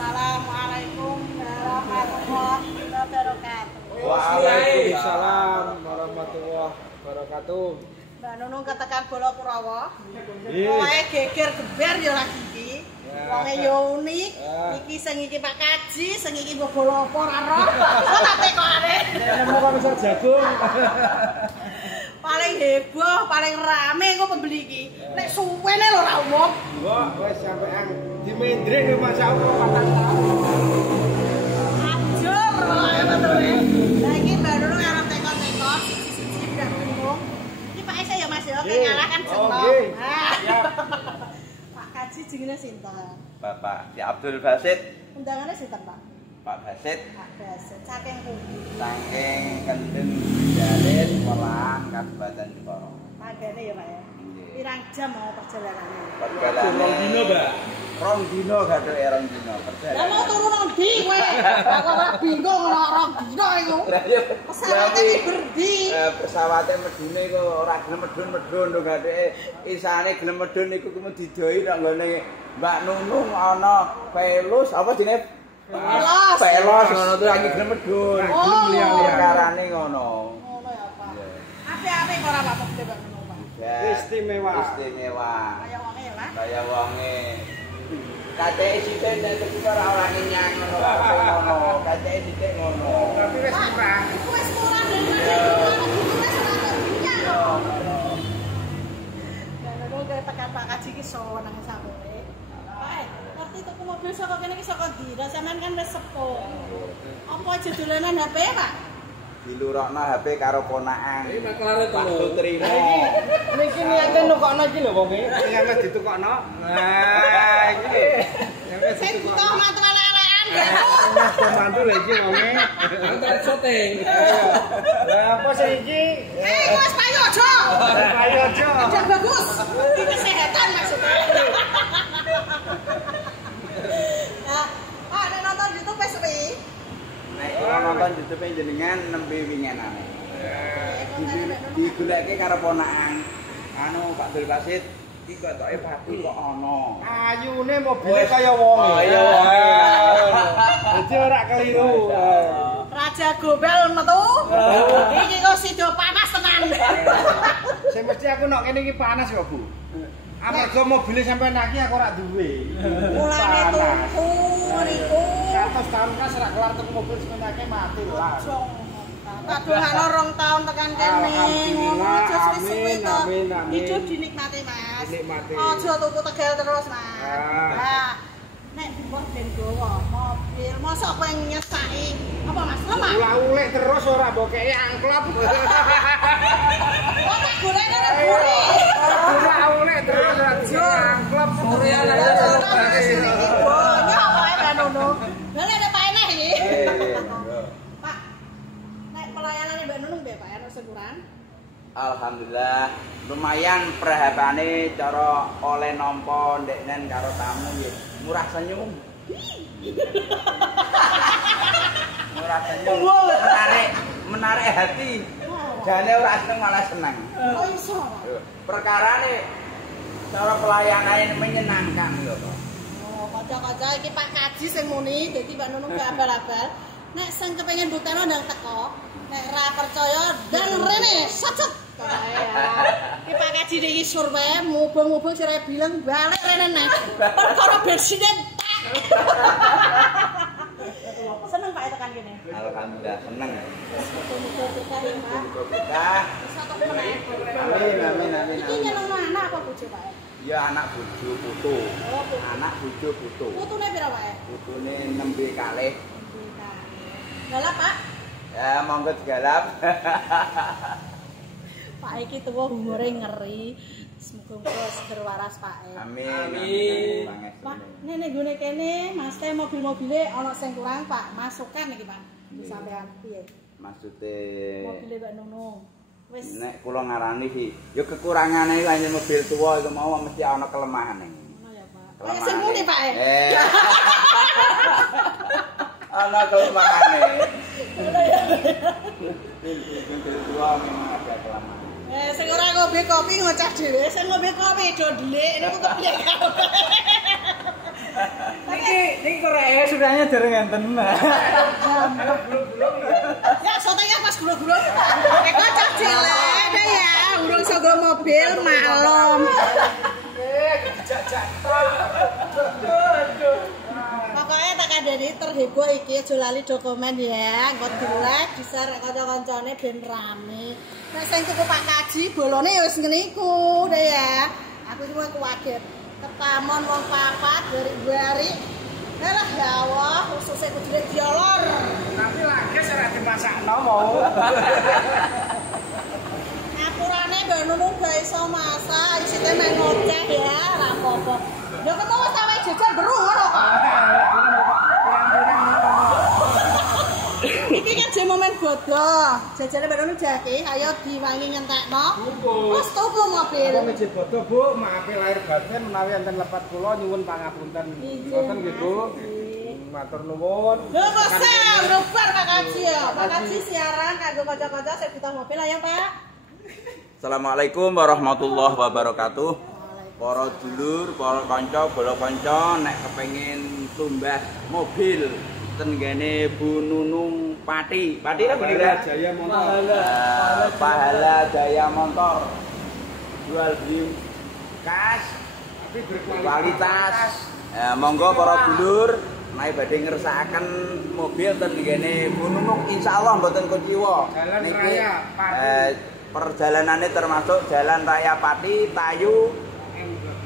Assalamualaikum warahmatullahi wabarakatuh. Waalaikumsalam warahmatullahi wabarakatuh. Mbak Nunung ketekan bola Kurawa. Pokoke geger geber ya lagi iki. Wonge yo unik. Iki sing iki Pak Kaji, sing iki mbok bola apa ora roh. Kok tak tekokane. Nemu kok bisa jagung. Paling heboh, paling rame kok pembeli iki. Nek suwene lho ora umum. Kok wis sampean dimendring masyaallah 4 tahun. Ajur wae betule. Lah iki Mbak Nunung arep tekok-tekok siji-siji Mbak Nunung. Iki Pak Esa ya Mas ya, kayak ngalah kan seneng. Siap. Pak Kaji jenenge sinten? Bapak Ki Abdul Basit. Undangannya sinten, Pak? Pak Basit. Pak Basit, saking pundi? Saking Kendeng Jalin Welang Kabupaten Jepara. Magane ya, Pak ya. Pirang jam mau perjalanannya? Perjalanan dino, Mbak. Rong dino gaduk rong dino Lah perjalanan. mau turu nang ndi kowe? Aku ora bingung ora rong dino iku. Pesawate iki berdi. Pesawate medune iku ora gelem medun-medun to gaduke. Isane gelem medun iku kudu didoi nang nggone Mbak Nunung ana pelus apa jenenge? Pelos. Pelos ngono tuh lagi gelem medun. Gelem liya-liya karane ngono. Ngono ya, Pak. Apik-apik kok ora apa-apa Mbak Nunung, Pak. Istimewa. Istimewa. Kaya wonge ya, Pak. Kaya wonge. Kaceke sithik nek kok ora orane nyang ngono. Kaceke sithik ngono. Tapi wis murah. Iku wis murah dan wis ora Mbak Nunung tekan Pak Kaji ki seneng sampe. Pak, ngerti tuku mobil saka kene iki saka ndi? Lah sampean kan wis sepuh. Apa jedulanan HP, Pak? Dilurokno HP karo ponakan. Iki maklare to. Pak Sutrino. Niki niate nukokno iki lho wong e. Sing wis ditukokno. Nah, iki. Sing butuh mantu elek-elekan. Mas pembantu lho iki wong e. Antar syuting. Lah apa sih iki? Mas Payo aja. Ayo aja. Udah bagus. Di kesehatan maksudnya. Nah, Pak, nek nonton YouTube wis suwi. Nek ora nonton YouTube jenengan nembe wingenane. Digoleki karo ponakan. Anu Pak Abdul Basit iki kok toke pati kok ana. Ayune mobile kaya wong. Kaya wong. Dadi ora keliru. Raja Gombel metu. Iki kok sido panas tenan. Sing mesti aku nok kene iki panas kok, Bu. Amarga mobil sampean iki aku ora duwe. Mulane tuku niku. 100 tahun kan ora kelar tuku mobil sampean iki mati lah. Kaduhana 2 tahun tekan kene. Ngono aja suwi-suwi to. Amin, amin. Hidup dinikmati, Mas. Dinikmati. Aja tuku tegel terus, Mas. Ah. Nah, nek mbok ben gowo mobil, mosok kowe nyesaki apa Mas? Lemah. Ulah-ulih terus ora mbok kei angklop. Kok tak golekne nang buri. Ulah-ulih terus ora angklop sore ana. Banyak wae Mbak Nunung. Lah nek Pak Eneh iki. Pak, nek pelayanane Mbak Nunung piye Pak? Ono sing kurang? Alhamdulillah lumayan perhabane cara oleh nampa ndeknen karo tamu nggih murah senyum. Murah senyum. Menarik hati. Jane ora seneng malah seneng. Kok iso? Perkarane cara pelayanane menyenangkan lho, Pak. Oh, kanca-kanca iki Pak Kaji sing muni dadi Mbak Nunung gak abal-abal. Nek sing kepengin bukteno ndang teko, nek ra percaya dan rene sacet. Iki Pak Kaji iki sur wae, mubeng-mubeng sira bilang balik rene neh. Perkara bensine tak. Seneng Pak tekan kene. Alhamdulillah seneng. Muga-muga berkah ya, Pak. Kita Satu meneh. amin. Iki nyenengno anak apa bojo, Pak? Ya anak bojo putu. Oh, putu. Anak bojo putu. Putune pira, Pak? Putune nembe kalih. Galap, Pak. Ya monggo digalap. Pak iki tuwa humore ngeri. Semoga seger waras, Pak. Amin. Pak, nek nggone kene Mas teh mobil-mobile ana sing kurang, Pak. Masukan iki, Pak. Sampean piye? Maksude Mobile Mbak Nunung. Wis nek kula ngarani sih ya kekurangane iku hanya mobil tua itu mau mesti ana kelemahane. ngono ya, Pak. Kayak sing muni, Pak. Ana kelemahane. Mobil tua memang ada kelemahan. Sing ora ngombe kopi ngocah dhewe, sing ngombe kopi do ndelik niku kepiye kabeh. Ini korek sudahnya dereng enten. Ya sotonya pas gulung-gulung. Kocok jelek deh ya, urung sogo mobil maklum. Pokoknya tak kandani terheboh iki aja lali dokumen ya. Engko dilek di-share kanca-kancane ben rame. Nek sing tuku Pak Kaji bolone ya wis ngene iku deh ya. Aku cuma kaget. Ketamon wong papat dari Alah ya Allah, khususnya kudune diolor. Tapi lagi ora dimasakno mau. Apurane Mbak Nunung gak iso masak, isine main ngoceh ya, ora apa-apa. Ya ketemu wis awake jajan beru ngono kok. Iki kan jek momen bodoh. Jajane Mbak Nunung jake, ayo diwangi ngentekno. Wis tuku mobil. Kok ngejek bodoh, Bu, maaf lahir batin menawi enten lepat kula nyuwun pangapunten. Ngoten nggih, Bu. Matur nuwun. Lho kok rubar Pak Kaji ya. Pak Kaji siaran kanggo kanca-kanca sing butuh mobil ayo, Pak. Assalamualaikum warahmatullahi wabarakatuh. Para dulur, para kanca, bola kanca nek kepengin tumbas mobil ten gene Bu Nunung Pati. Pati apa bener? Jaya Motor. Pahala Jaya Motor. Jual beli kas, Tapi berkualitas. kualitas. Monggo para dulur naik badhe ngersakaken mobil ten gene Bu Nunung insyaallah mboten kuciwa. Jalan Raya Pati. Perjalanannya termasuk Jalan Raya Pati, Tayu,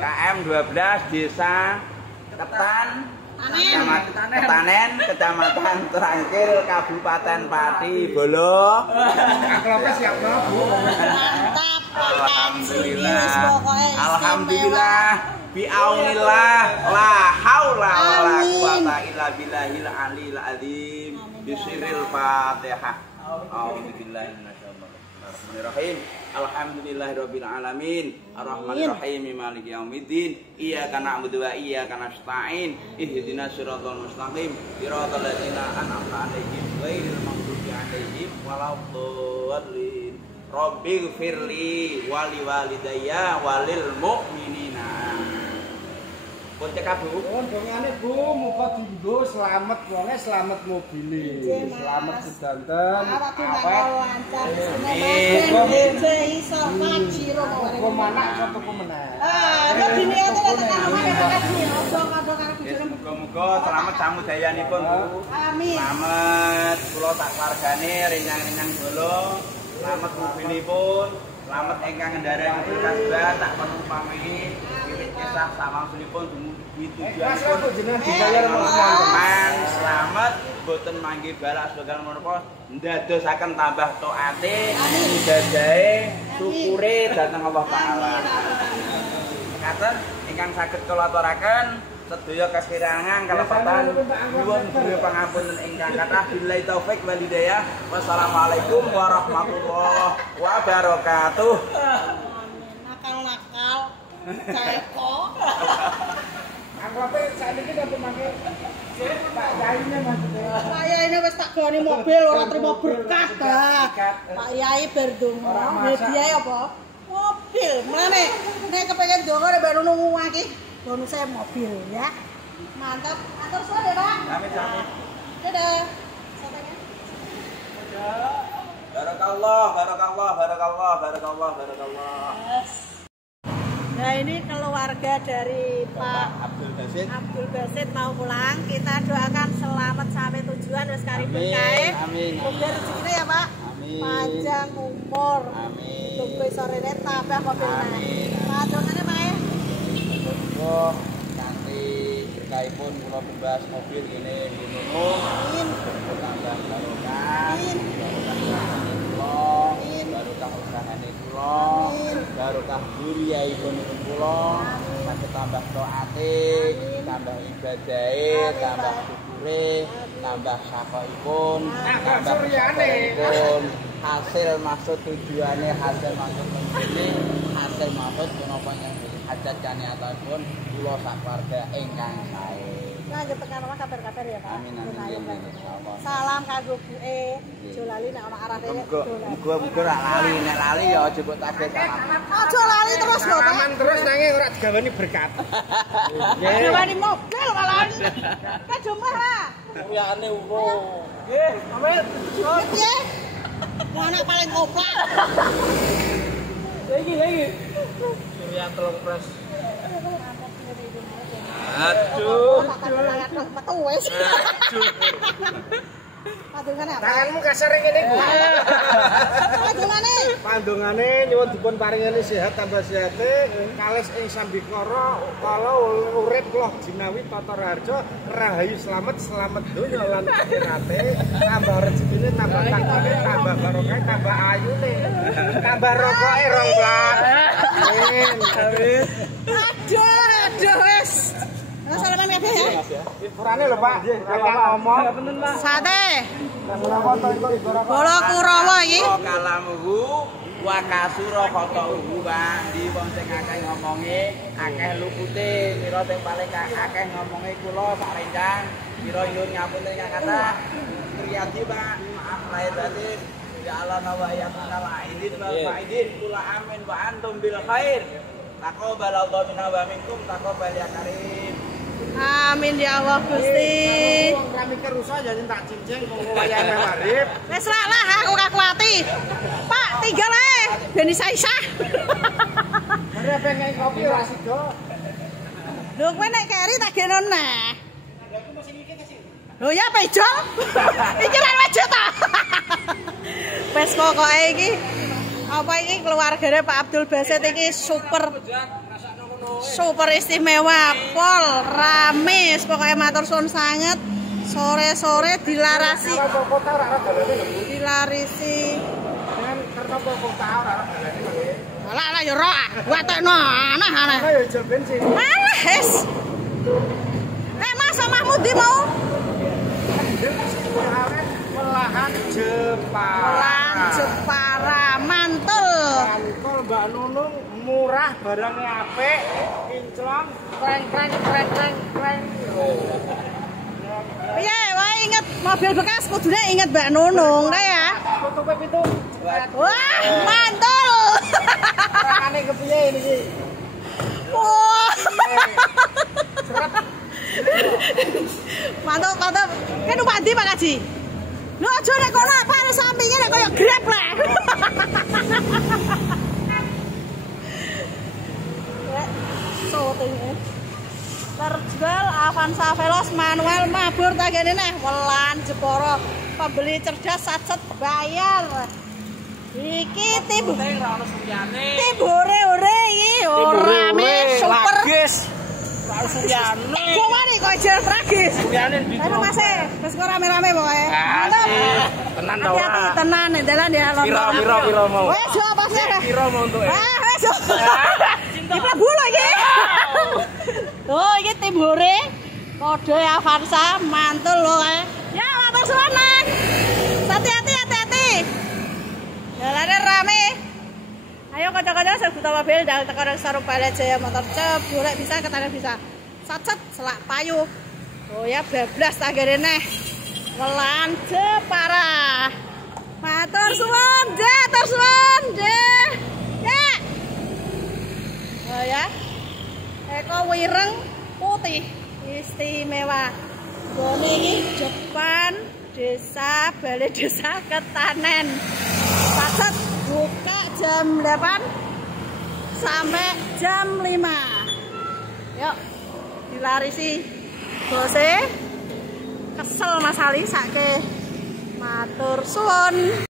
KM 12, Desa Ketan, Ketanen, Kecamatan Trangkil, Kabupaten Pati, Bolo. Aklope siap no, Bu. Mantap. Alhamdulillah. Alhamdulillah. Biaunillah la haula wala quwata illa billahil aliyil azim. Bisiril Fatihah. A'udzubillahi Bismillahirrahmanirrahim. Alhamdulillahirabbil alamin. Arrahmanirrahim. Maliki yaumiddin. Iyyaka na'budu wa iyyaka nasta'in. Ihdinas siratal mustaqim. Siratal ladzina an'amta 'alaihim ghairil maghdubi 'alaihim waladdallin. Rabbighfirli wa liwalidayya walil mu'minina. Pun cekap Bu. Dongane Bu, muga dienggo slamet wonge, slamet mobile. Slamet sedanten. Awak bakal lancar. Amin. Semoga iso kaji romo. Kok manak kok tuku meneh. Ya dini aku tak tekan omah ya Pak Kaji. Ojo kado karo bojone. Muga-muga selamat samudayanipun Bu. Amin. Selamat kula sak keluargane renyang-renyang Bolo. Selamat mobilipun. Selamat ingkang ngendharani mobil kasebah tak penumpangé. Wiwit kisah samangsulipun dumugi tujuanipun. Jenengan dibayar Teman-teman selamat boten mangke balas bagal menapa ndadosaken tambah taate ibadah syukure dhateng Allah taala. Katen ingkang saged kula aturaken sedaya kekurangan kalepatan nyuwun beliau pangapunten ingkang kathah billahi taufik wal hidayah. Wassalamualaikum warahmatullahi wabarakatuh. Nakal-nakal. Ceko. Aklope saiki sampe mangke Pak Yaine maksudnya. Pak Yai ini wis tak goni mobil ora trimo berkah dah. Pak Yai berdonga. Hadiah apa? Mobil. Mane nek kepengin donga nek baru nunggu iki bonus saya mobil ya. Mantap. Atur suwun ya, Pak. Amin. Dadah. Barakallah, barakallah, barakallah, barakallah, barakallah. Nah ini keluarga dari Pak Abdul Basit mau pulang. Kita doakan selamat sampai tujuan wis kari berkah. Amin. Muga rezekine ya Pak. Amin. Panjang umur. Amin. Tunggu sorene tambah mobilnya. Amin. Padonane Pak. Muga nanti berkahipun kula tumbas mobil ngene Nunung. Amin. Tambah barokah. Amin. Barokah usahane kula. Barokah duriyaipun kula. Saged tambah taate, tambah ibadahe, tambah syukure, tambah sakoipun, tambah syukuripun. Hasil maksud tujuane, hasil maksud ini, hasil maksud menapa yang hajat janiatipun kula sak keluarga ingkang sae. Nah, gitu tekan omah kabar-kabar ya, Pak. Amin, amin, amin. Salam kanggo buke. Jolali nek ana arah dhewe. Muga-muga ora lali, nek lali ya aja mbok tabeh salam. Aja lali terus lho, Pak. Salaman terus nanging ora digawani berkat. Digawani mobil malah. Ka jumlah ha. Kuyane ulo. Nggih, Amil. Piye? Anak paling koplak. Lagi. Surya telung pres. Aduh. Metu wis. Padungan apa? Tanganmu kasar ngene ku. Padungane. Pandungane nyuwun dipun paringani sehat tambah sehate, kalis ing sambikara kala urip kula jinawi tata raharja, rahayu slamet donya lan akhirate, tambah rezekine, tambah takdire, tambah barokah, tambah ayune, tambah rokoke rong plat. Amin. Aduh wis. Salaman kabeh ya. Purane lho Pak, kakang ngomong. Sate. Foto iku Bolo Kurawa iki. Kalamuhu wa kasura khotohu Pak. Di wong sing akeh ngomongi, akeh lupute, mira sing paling akeh ngomongi kula sak rencang. Mira nyuwun ngapunten ingkang kathah. Priyadi Pak, maaf lahir batin. Ya Allah wa ya minal aidin wal faidin. Kula amin wa antum bil khair. Taqabbalallahu minna wa minkum taqabbal ya karim. Amin ya Allah Gusti. Wong ra mikir rusak jadi tak cincin wong wayane marip. Wis lah aku kakuati. Pak, tinggal ae ben isa-isa. Mari pengen kopi ora sida. Lho kowe nek keri tak geno neh. Lho ya pejo. Iki ra wajib ta. Wes pokoke iki apa iki keluargane Pak Abdul Basit iki super istimewa, pol rame, pokoknya matur suwun sanget. Sore-sore dilarasi. Dilarisi. Dengan kereta kota ora dalane. Alah ya ro, watekno aneh. Ayo jol bensin. Alah wis. Mas omahmu ndi mau? Melahan Jepara. Lan Jepara mantul. Mantul Mbak Nunung murah, barangnya apik, kinclong, kreng. Piye wae inget mobil bekas kudune inget Mbak Nunung ta ya? Tutupe pitu. Wah, mantul. Rasane kepiye niki? Wah. Mantap. Kan numpak ndi Pak Kaji? Lho aja nek kono apa sampinge nek koyo Grab lah. Terjual Avanza Veloz manual mabur tagene neh welan Jepara. Pembeli cerdas sacet bayar. Iki tibure ore iki ora super. Suryane. Gimana kok jalan tragis? Suryane ndi? Ayo Mas, wis kok rame-rame pokoke. Mantap. Tenan ta ora? Hati-hati tenan dalan ya lho. Piro mau? Wes yo apa sih? Piro mau entuke? Wes. Iki mlebu lho iki. Oh, iki timbure kode Avanza mantul lho kae. Ya, matur suwun, Nang. Hati-hati. Dalane rame. Ayo kanca-kanca sing buta mobil dal tekan Sarung Balajaya motor cebolek bisa ketarik bisa. Sacet selak payu. Oh ya bablas tanggane neh. Welan Jepara. Matur suwun, Deh. Ya. Oh ya. Eko wireng putih istimewa. Gone iki Jepang, Desa Balai Desa Ketanen. Sacet buka jam 8 sampai jam 5. Yuk dilarisi bose kesel Mas Ali sake matur suwun.